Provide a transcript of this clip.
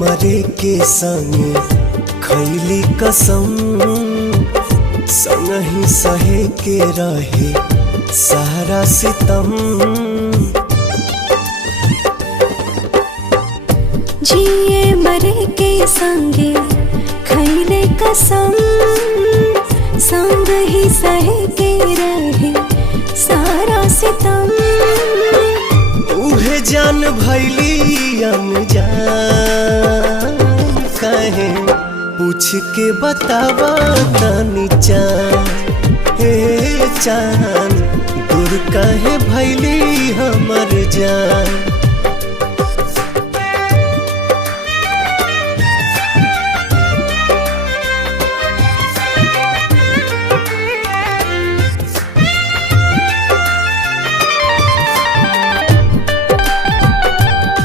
मरे के संगे खैली कसम, संगही सहे के रहे सारा सितम। जिए मरे के संगे खैले कसम, संग ही सहे के रहे सारा सितम। उहे जान भैली अनजान, कहे पूछ के बतावा तनी चान। हे चान दूर कहे भैली हमर जान।